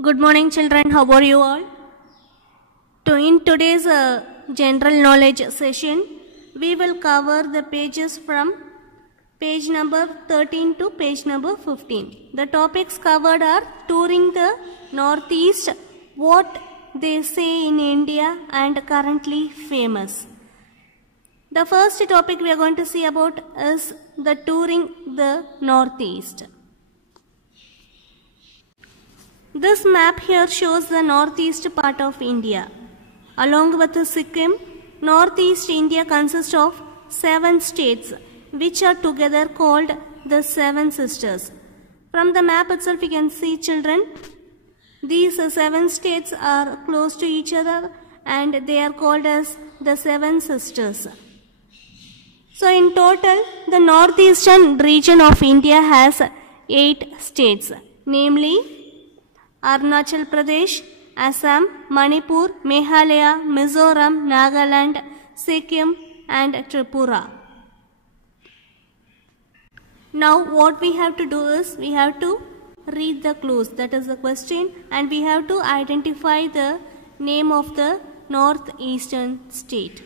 Good morning, children. How are you all? In today's general knowledge session, we will cover the pages from page number 13 to page number 15. The topics covered are touring the Northeast, what they say in India, and currently famous. The first topic we are going to see about is the touring the Northeast. This map here shows the northeast part of India. Along with Sikkim, Northeast India consists of 7 states which are together called the Seven Sisters. From the map itself you can see, children, these 7 states are close to each other and they are called as the Seven Sisters. So in total, the northeastern region of India has 8 states, namely Arunachal Pradesh, Assam, Manipur, Meghalaya, Mizoram, Nagaland, Sikkim and Tripura. Now what we have to do is, we have to read the clues, that is the question, and we have to identify the name of the northeastern state.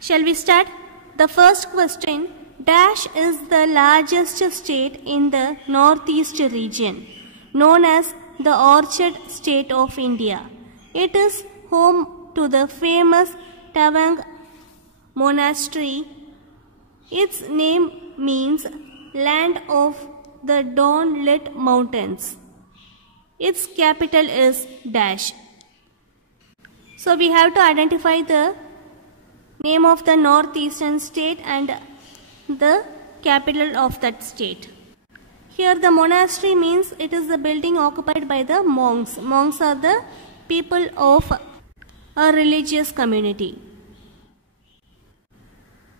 Shall we start? The first question: Dash is the largest state in the northeast region, known as the Orchard State of India. It is home to the famous Tawang Monastery. Its name means land of the dawn-lit mountains. Its capital is Dash. So we have to identify the name of the northeastern state and the capital of that state. Here the monastery means it is the building occupied by the monks. Monks are the people of a religious community.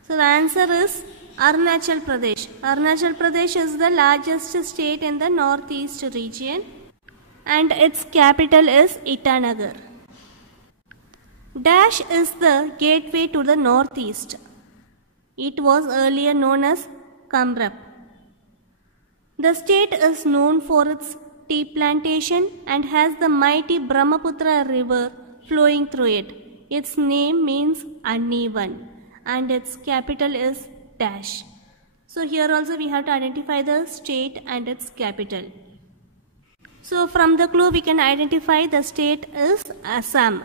So the answer is Arunachal Pradesh. Arunachal Pradesh is the largest state in the northeast region and its capital is Itanagar. Dash is the gateway to the northeast. It was earlier known as Kamrup. The state is known for its tea plantation and has the mighty Brahmaputra river flowing through it. Its name means uneven and its capital is Dash. So here also we have to identify the state and its capital. So from the clue we can identify the state is Assam.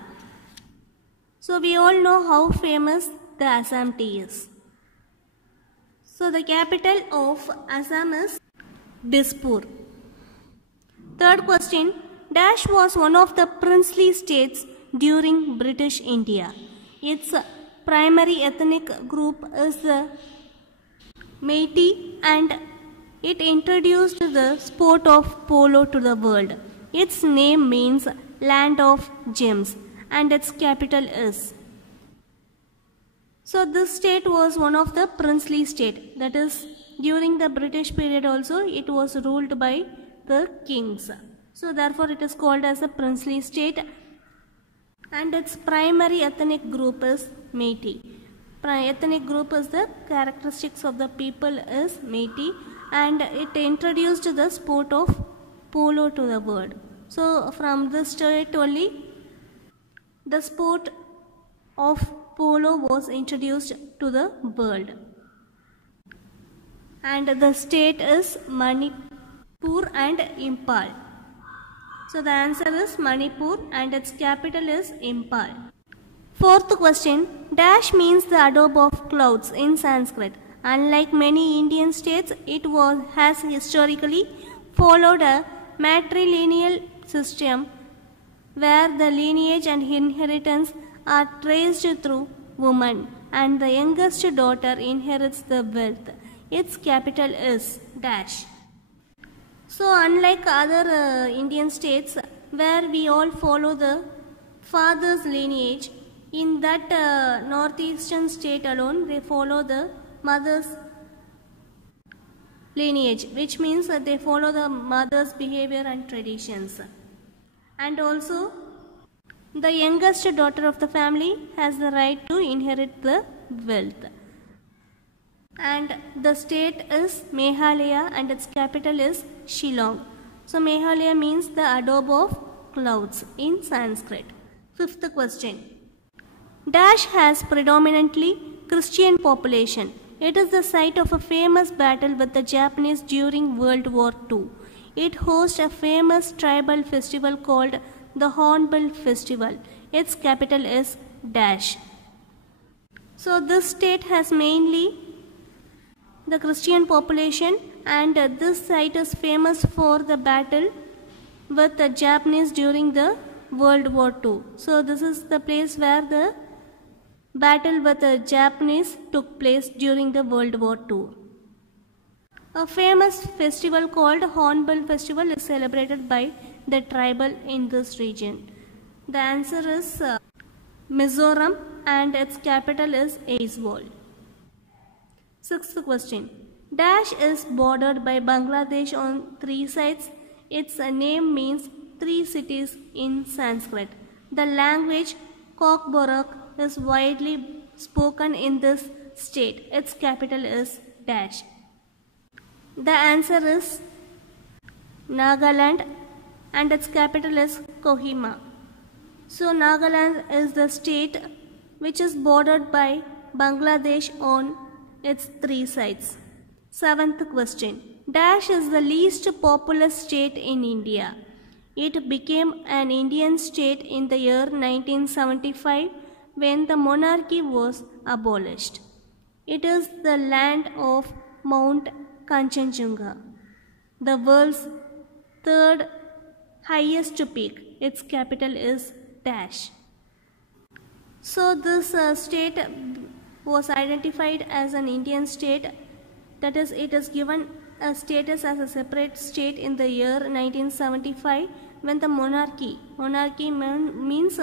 So we all know how famous the Assam tea is. So the capital of Assam is Dispur. Third question: Dash was one of the princely states during British India. Its primary ethnic group is the Meitei and it introduced the sport of polo to the world. Its name means land of gems and its capital is. So this state was one of the princely state, that is during the British period also it was ruled by the kings. So therefore it is called as a princely state and its primary ethnic group is Meitei. Ethnic group is the characteristics of the people is Meitei and it introduced the sport of polo to the world. So from this state only the sport of polo was introduced to the world. And the state is Manipur and Imphal. So the answer is Manipur and its capital is Imphal. Fourth question: Dash means the abode of clouds in Sanskrit. Unlike many Indian states, it has historically followed a matrilineal system where the lineage and inheritance are traced through women and the youngest daughter inherits the wealth. Its capital is Dash. So unlike other Indian states where we all follow the father's lineage, in that northeastern state alone they follow the mother's lineage, which means that they follow the mother's behavior and traditions. And also the youngest daughter of the family has the right to inherit the wealth. And the state is Meghalaya and its capital is Shillong. So Meghalaya means the abode of clouds in Sanskrit. Fifth question. Dash has predominantly Christian population. It is the site of a famous battle with the Japanese during World War II. It hosts a famous tribal festival called the Hornbill Festival. Its capital is Dash. So this state has mainly the Christian population, and this site is famous for the battle with the Japanese during the World War II. So this is the place where the battle with the Japanese took place during the World War II. A famous festival called Hornbill Festival is celebrated by the tribal in this region. The answer is Mizoram, and its capital is Aizawl. Sixth question. Dash is bordered by Bangladesh on 3 sides. Its name means 3 cities in Sanskrit. The language Kokborok is widely spoken in this state. Its capital is Dash. The answer is Nagaland, and its capital is Kohima. So Nagaland is the state which is bordered by Bangladesh on its 3 sides. Seventh question. Dash is the least populous state in India. It became an Indian state in the year 1975 when the monarchy was abolished. It is the land of Mount Kanchenjunga, the world's 3rd highest peak. Its capital is Dash. So this state was identified as an Indian state, that is, it is given a status as a separate state in the year 1975 when the monarchy means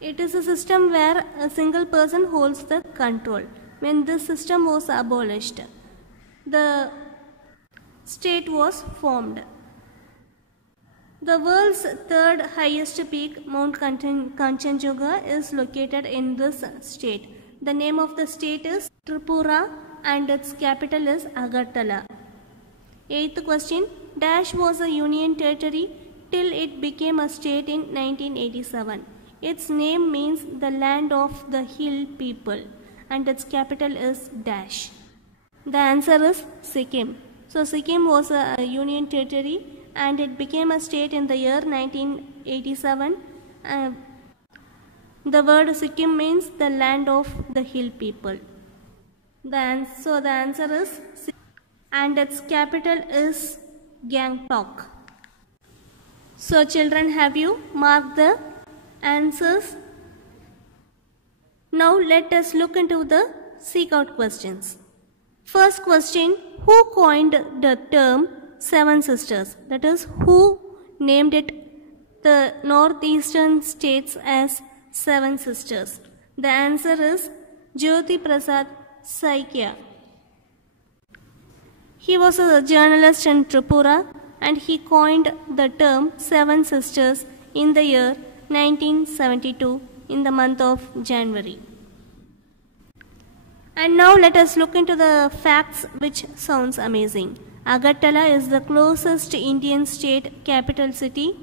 it is a system where a single person holds the control. When this system was abolished, the state was formed. The world's 3rd highest peak, Mount Kanchenjunga, is located in this state. The name of the state is Tripura, and its capital is Agartala. Eighth question. Dash was a union territory till it became a state in 1987. Its name means the land of the hill people, and its capital is Dash. The answer is Sikkim. So Sikkim was a union territory and it became a state in the year 1987. The word Sikkim means the land of the hill people. So the answer is Sikkim, and its capital is Gangtok. So children, have you marked the answers? Now let us look into the seek out questions. First question, who coined the term Seven Sisters? That is, who named it the northeastern states as Seven Sisters? The answer is Jyoti Prasad Saikia. He was a journalist in Tripura and he coined the term Seven Sisters in the year 1972 in the month of January. And now let us look into the facts which sounds amazing. Agartala is the closest Indian state capital city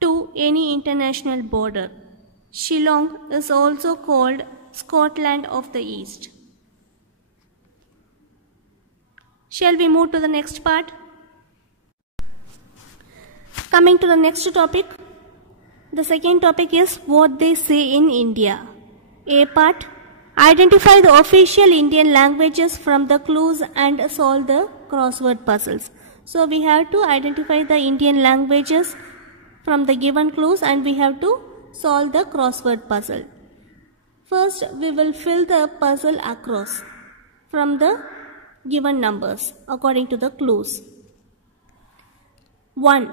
to any international border. Shillong is also called Scotland of the East. Shall we move to the next part? Coming to the next topic, the second topic is what they say in India. A part, identify the official Indian languages from the clues and solve the crossword puzzles. So we have to identify the Indian languages from the given clues and we have to solve the crossword puzzle. First, we will fill the puzzle across from the given numbers according to the clues. 1.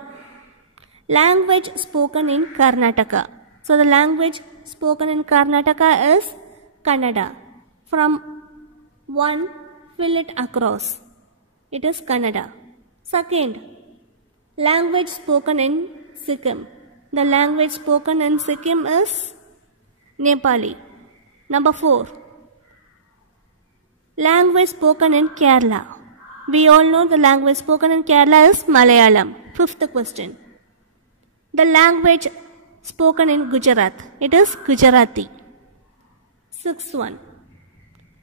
Language spoken in Karnataka. So the language spoken in Karnataka is Kannada. From 1, fill it across. It is Kannada. Second, language spoken in Sikkim. The language spoken in Sikkim is Nepali. Number 4, language spoken in Kerala. We all know the language spoken in Kerala is Malayalam. Fifth question. The language spoken in Gujarat, it is Gujarati. Sixth one.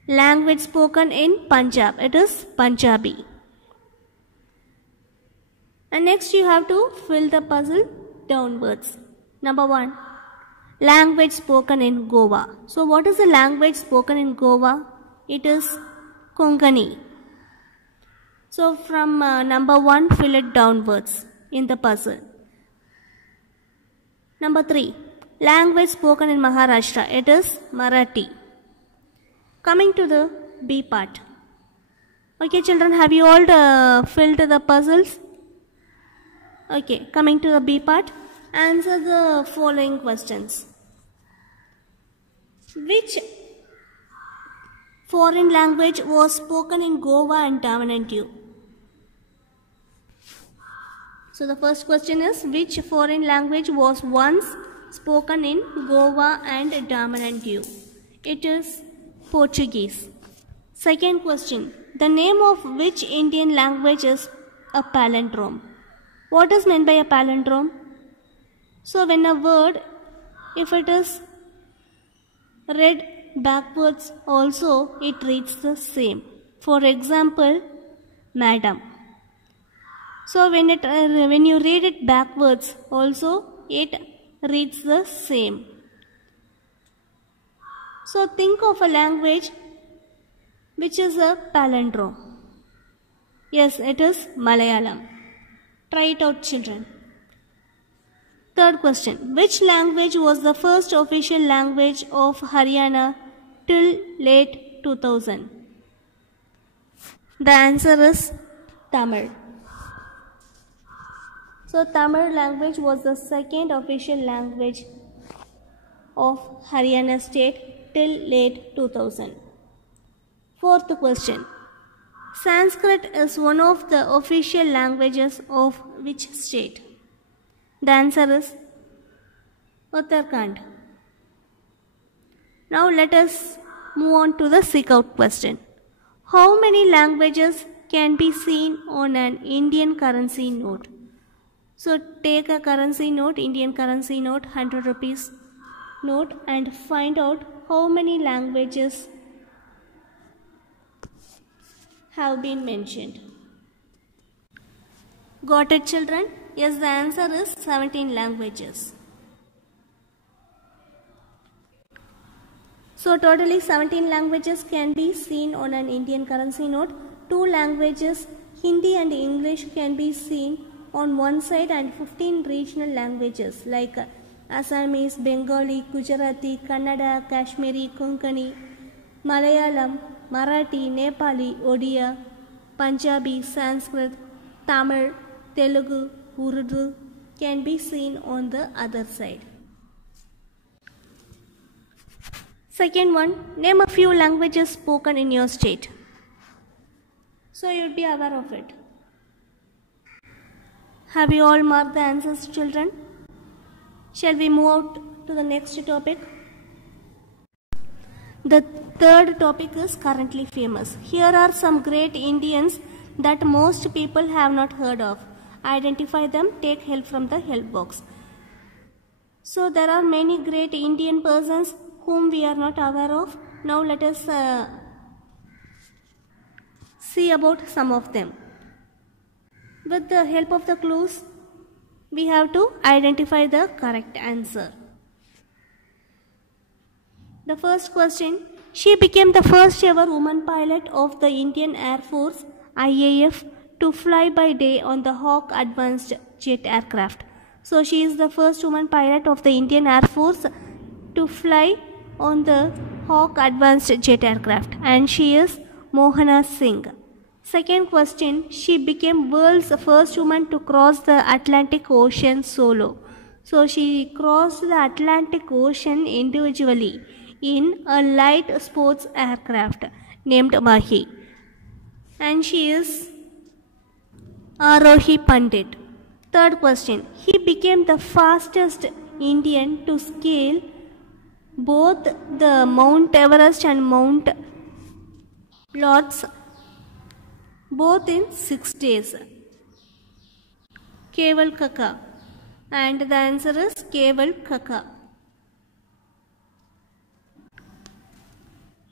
Language spoken in Punjab, it is Punjabi. And next you have to fill the puzzle downwards. Number 1. Language spoken in Goa. So what is the language spoken in Goa? It is Konkani. So from number 1, fill it downwards in the puzzle. Number 3. Language spoken in Maharashtra. It is Marathi. Coming to the B part. Okay children, have you all filled the puzzles? Okay, coming to the B part. Answer the following questions. Which foreign language was spoken in Goa and Daman and Diu? So the first question is, which foreign language was once spoken in Goa and Daman and Diu? It is Portuguese. Second question, the name of which Indian language is a palindrome? What is meant by a palindrome? So when a word, if it is read backwards also, it reads the same. For example, madam. So when you read it backwards also, it reads the same. So think of a language which is a palindrome. Yes, it is Malayalam. Try it out, children. Third question. Which language was the first official language of Haryana till late 2000? The answer is Tamil. So Tamil language was the second official language of Haryana state till late 2000. Fourth question. Sanskrit is one of the official languages of which state? The answer is Uttarakhand. Now let us move on to the seek out question. How many languages can be seen on an Indian currency note? So take a currency note, Indian currency note, 100 rupees note, and find out how many languages have been mentioned. Got it, children? Yes, the answer is 17 languages. So totally 17 languages can be seen on an Indian currency note. 2 languages, Hindi and English, can be seen on one side, and 15 regional languages like Assamese, Bengali, Gujarati, Kannada, Kashmiri, Konkani, Malayalam, Marathi, Nepali, Odia, Punjabi, Sanskrit, Tamil, Telugu, Urdu can be seen on the other side. Second one, name a few languages spoken in your state. So you would be aware of it. Have you all marked the answers, children? Shall we move out to the next topic? The third topic is currently famous. Here are some great Indians that most people have not heard of. Identify them, take help from the help box. So there are many great Indian persons whom we are not aware of. Now let us see about some of them. With the help of the clues, we have to identify the correct answer. The first question, she became the first ever woman pilot of the Indian Air Force IAF to fly by day on the Hawk advanced jet aircraft. So she is the first woman pilot of the Indian Air Force to fly on the Hawk advanced jet aircraft, and she is Mohana Singh. Second question, she became world's first woman to cross the Atlantic Ocean solo. So she crossed the Atlantic Ocean individually in a light sports aircraft named Mahi. And she is Arohi Pandit. Third question, he became the fastest Indian to scale both the Mount Everest and Mount Lotz both in 6 days. Keval Kaka. And the answer is Keval Kaka.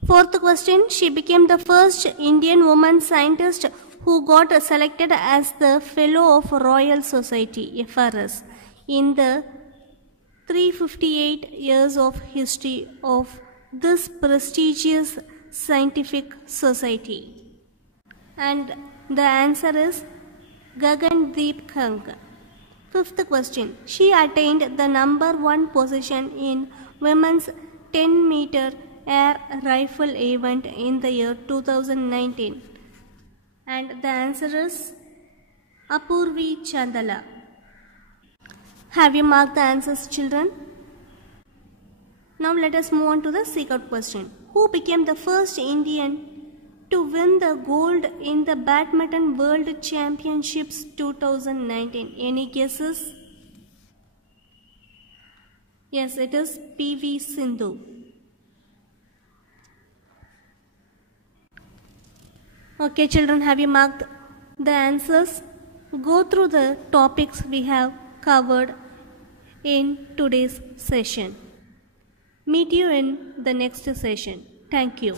Fourth question, she became the first Indian woman scientist who got selected as the Fellow of Royal Society, FRS, in the 358 years of history of this prestigious scientific society. And the answer is Gagandeep Kang. Fifth question, she attained the number 1 position in women's 10-meter air rifle event in the year 2019. And the answer is Apurvi Chandala. Have you marked the answers, children? Now let us move on to the second question. Who became the first Indian to win the gold in the Badminton World Championships 2019? Any guesses? Yes, it is PV Sindhu. Okay, children, have you marked the answers? Go through the topics we have covered in today's session. Meet you in the next session. Thank you.